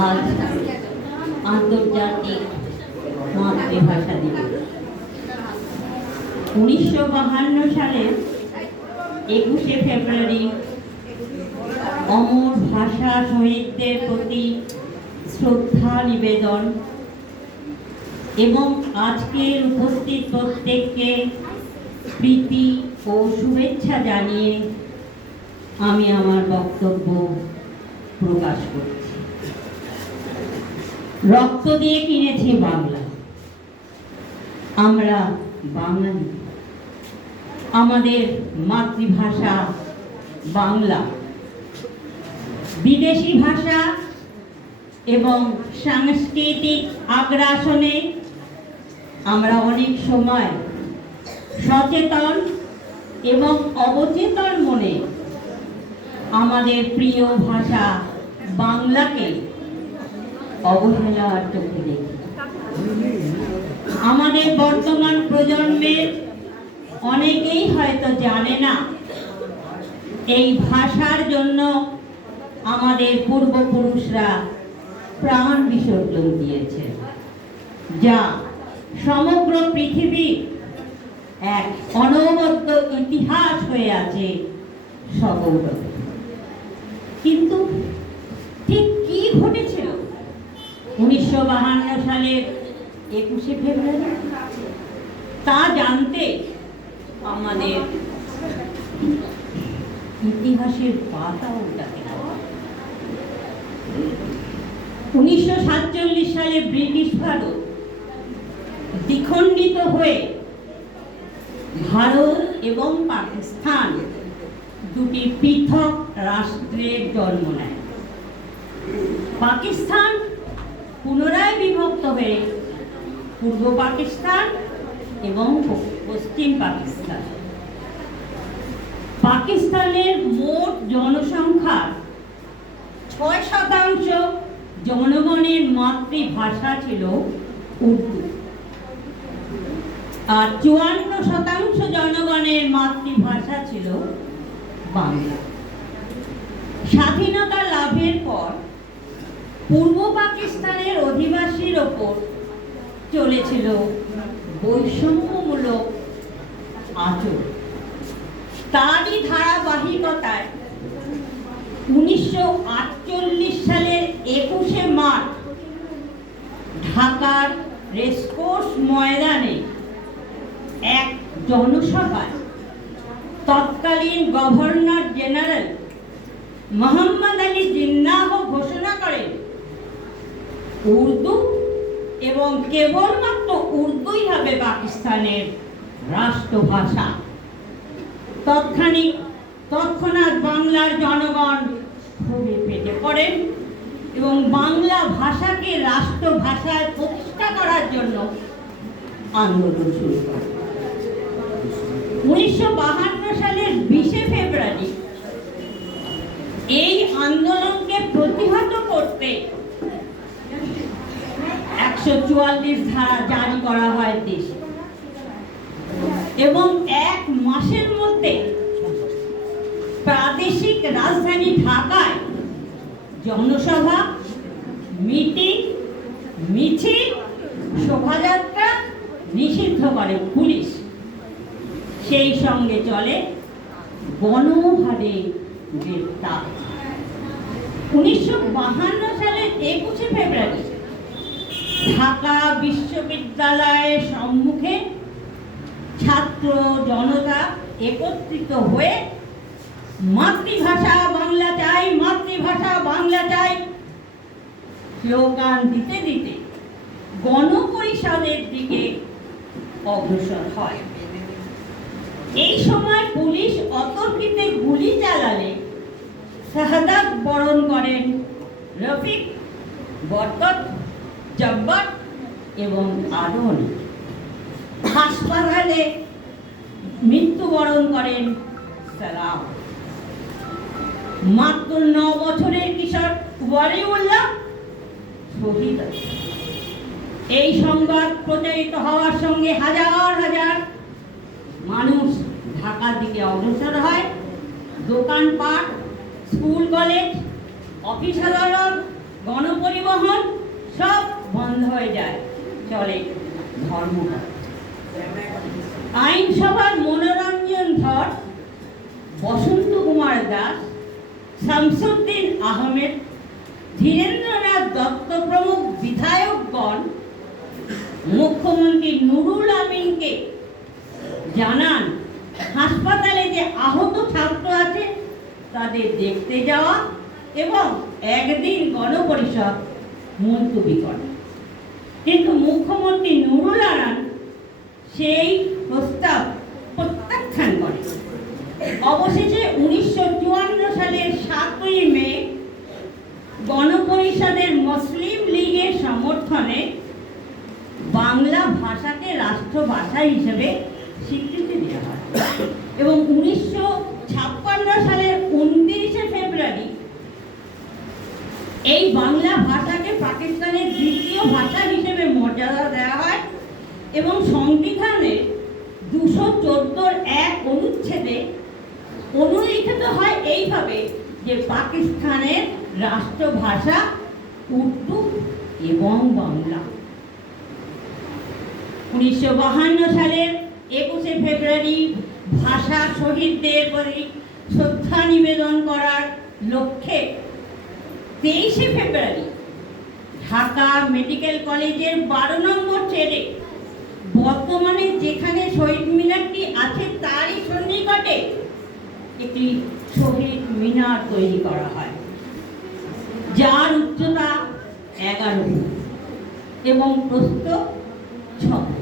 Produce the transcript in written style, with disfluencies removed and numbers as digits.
আজ আন্তর্জাতিক মাতৃভাষা দিবস। 1952 সালের 21শে ফেব্রুয়ারি অমর ভাষা শহীদদের প্রতি শ্রদ্ধা নিবেদন এবং আজকের উপস্থিত প্রত্যেককে প্রীতি ও শুভেচ্ছা জানিয়ে আমি আমার বক্তব্য প্রকাশ করছি। রক্ত দিয়ে কিনেছি বাংলা, আমরা বাঙালি, আমাদের মাতৃভাষা বাংলা। বিদেশি ভাষা এবং সাংস্কৃতিক আগ্রাসনে আমরা অনেক সময় সচেতন এবং অবচেতন মনে আমাদের প্রিয় ভাষা বাংলাকে অবহেলার চোখে দেখি। আমাদের বর্তমান প্রজন্মের অনেকেই হয়তো জানে না এই ভাষার জন্য আমাদের পূর্বপুরুষরা প্রাণ বিসর্জন দিয়েছে, যা সমগ্র পৃথিবীর এক অনবদ্য ইতিহাস হয়ে আছে সগৌরব। কিন্তু ঠিক কি ঘটেছিল 1952 সালের 21শে ফেব্রুয়ারি, তা জানতে আমাদের ইতিহাসের পাতা উল্টাতে হবে। 1947 সালে ব্রিটিশ ভারত দ্বিখণ্ডিত হয়ে ভারত এবং পাকিস্তান দুটি পৃথক রাষ্ট্রের জন্ম নেয়। পাকিস্তান পুনরায় বিভক্ত হয়ে পূর্ব পাকিস্তান এবং পশ্চিম পাকিস্তান। পাকিস্তানের মোট জনসংখ্যার 6% জনগণের মাতৃভাষা ছিল উর্দু, আর 54% জনগণের মাতৃভাষা ছিল বাংলা। স্বাধীনতা লাভের পর পূর্ব পাকিস্তানের অধিবাসীর ওপর চলেছিল বৈষম্যমূলক আচরণ। তারই ধারাবাহিকতায় 1948 সালের 21শে মার্চ ঢাকার রেসকোর্স ময়দানে এক জনসভায় তৎকালীন গভর্নর জেনারেল মোহাম্মদ আলী জিন্নাহ ঘোষণা করেন উর্দু এবং কেবলমাত্র উর্দুই হবে পাকিস্তানের রাষ্ট্রভাষা। তৎক্ষণাৎ বাংলার জনগণ ক্ষোভে ফেটে পড়েন এবং বাংলা ভাষাকে রাষ্ট্রভাষায় প্রতিষ্ঠা করার জন্য আন্দোলন শুরু করেন। 1952 সালের 20শে ফেব্রুয়ারি এই আন্দোলনকে প্রতিহত করতে 144 ধারা জারি করা হয় দেশে এবং এক মাসের মধ্যে প্রাদেশিক রাজধানী ঢাকায় জনসভা, মিটিং, মিছিল, শোভাযাত্রা নিষিদ্ধ করে পুলিশ। সেই সঙ্গে চলে গণহারে গ্রেফতার। 1952 সালের 21শে ফেব্রুয়ারি ঢাকা বিশ্ববিদ্যালয়ের সম্মুখে ছাত্র জনতা একত্রিত হয়ে মাতৃভাষা বাংলা চাই, মাতৃভাষা বাংলা চাই স্লোগান দিতে দিতে গণপরিষদের দিকে অগ্রসর হয়। এই সময় পুলিশ অতর্কিতে গুলি চালালে শাহাদাত বরণ করেন রফিক, বরকত, জব্বার এবং আরো অনেক। হাসপাতালে মৃত্যুবরণ করেন সালাম। মাত্র 9 বছরের কিশোর ওয়ালিউল্লাহ শহীদ। এই সংবাদ প্রচারিত হওয়ার সঙ্গে হাজার হাজার মানুষ ঢাকার দিকে অগ্রসর হয়। দোকানপাট, স্কুল কলেজ, অফিস আদালত, গণপরিবহন সব বন্ধ হয়ে যায়, চলে ধর্মঘট। আইনসভার মনোরঞ্জন ধর, বসন্ত কুমার দাস, শামসুদ্দিন আহমেদ, ধীরেন্দ্রনাথ দত্ত প্রমুখ বিধায়কগণ মুখ্যমন্ত্রী নুরুল আমিনকে জানান হাসপাতালে যে আহত ছাত্র আছে তাদের দেখতে যাওয়া এবং একদিন গণপরিষদ মুলতবি করে। কিন্তু মুখ্যমন্ত্রী নুরুল আমিন সেই প্রস্তাব প্রত্যাখ্যান করে। অবশেষে 1954 সালের 7ই মে গণপরিষদের মুসলিম লীগের সমর্থনে বাংলা ভাষাকে রাষ্ট্রভাষা হিসেবে স্বীকৃতি দেওয়া হয় এবং 1956 সালের 29 ফেব্রুয়ারি এই বাংলা ভাষাকে পাকিস্তানের দ্বিতীয় ভাষা হিসেবে মর্যাদা দেওয়া হয় এবং সংবিধানের 214 এক অনুচ্ছেদে অনুলিখিত হয় এইভাবে যে পাকিস্তানের রাষ্ট্রভাষা উর্দু এবং বাংলা। 1952 সালের 21 ফেব্রুয়ারি ভাষা শহীদদের প্রতি শ্রদ্ধা নিবেদন করার লক্ষ্যে 23 ফেব্রুয়ারি ঢাকা মেডিকেল কলেজের 12 নম্বর ছেড়ে বর্তমানে যেখানে শহীদ মিনারটি আছে তারই সন্নিকটে একটি শহীদ মিনার তৈরি করা হয়, যার উচ্চতা 11 ফুট এবং প্রস্থ